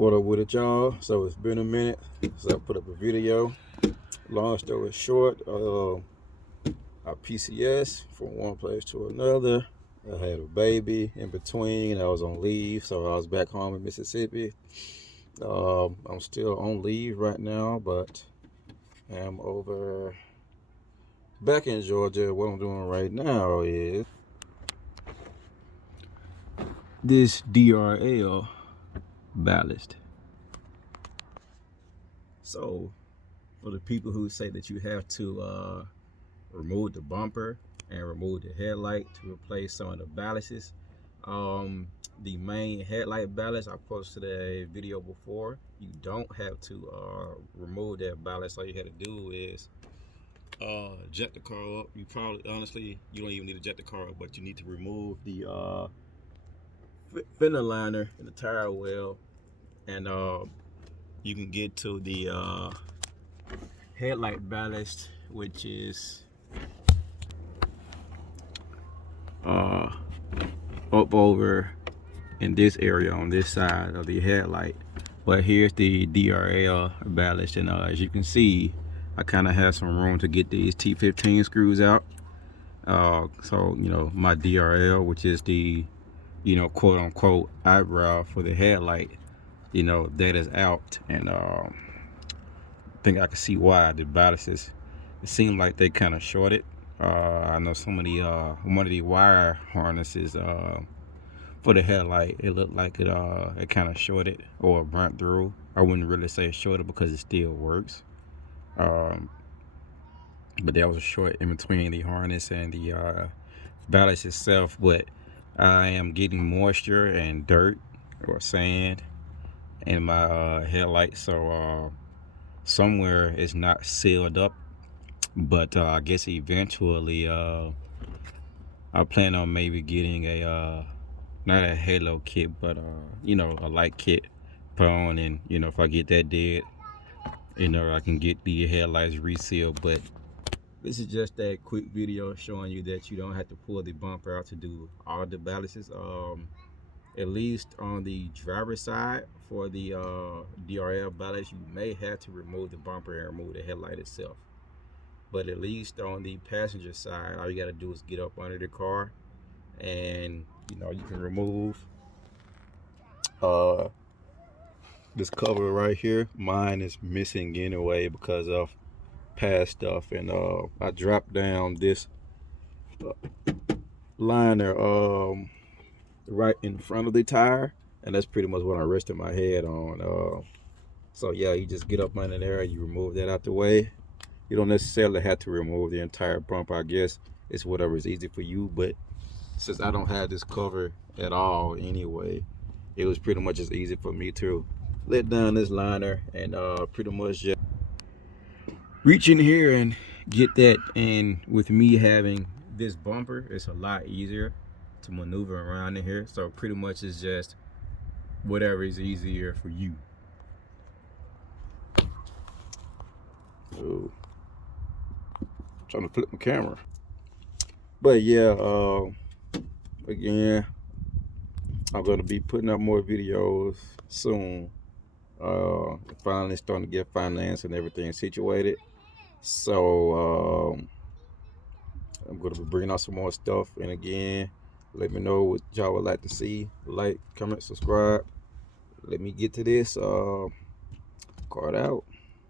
What up with it, y'all? So it's been a minute since I put up a video. Long story short, I PCS from one place to another. I had a baby in between. I was on leave, so I was back home in Mississippi. I'm still on leave right now, but I'm over back in Georgia. What I'm doing right now is this DRL ballast. So for the people who say that you have to remove the bumper and remove the headlight to replace some of the ballasts, the main headlight ballast, I posted a video before. You don't have to remove that ballast. All you have to do is jet the car up. You probably, honestly, you don't even need to jet the car up, but you need to remove the fender liner and the tire well, and you can get to the headlight ballast, which is up over in this area on this side of the headlight. But here's the DRL ballast, and as you can see, I kind of have some room to get these T15 screws out. So you know, my DRL, which is the, you know, quote unquote eyebrow for the headlight, you know, that is out. And I think I can see why the ballasts, it seemed like they kind of shorted. I know some of the one of the wire harnesses for the headlight, it looked like it kind of shorted or burnt through. I wouldn't really say it shorted because it still works, but there was a short in between the harness and the ballast itself. But I am getting moisture and dirt or sand in my headlight, so somewhere it's not sealed up. But I guess eventually I plan on maybe getting a not a halo kit, but you know, a light kit put on, and you know, if I get that dead, you know, I can get the headlights resealed. But this is just that quick video showing you that you don't have to pull the bumper out to do all the ballasts. At least on the driver's side for the DRL ballast, you may have to remove the bumper and remove the headlight itself. But at least on the passenger side, all you got to do is get up under the car, and you know, you can remove this cover right here. Mine is missing anyway because of past stuff, and I dropped down this liner right in front of the tire, and that's pretty much what I rested my head on. So yeah, you just get up under there, you remove that out the way. You don't necessarily have to remove the entire bumper. I guess it's whatever is easy for you, but since I don't have this cover at all anyway, it was pretty much as easy for me to let down this liner and pretty much just reach in here and get that. And with me having this bumper, it's a lot easier to maneuver around in here. So pretty much it's just whatever is easier for you. Oh, trying to flip my camera. But yeah, again, I'm gonna be putting up more videos soon. Finally starting to get finance and everything situated. So I'm gonna be bringing out some more stuff. And again, let me know what y'all would like to see. Like, comment, subscribe. Let me get to this. Card out.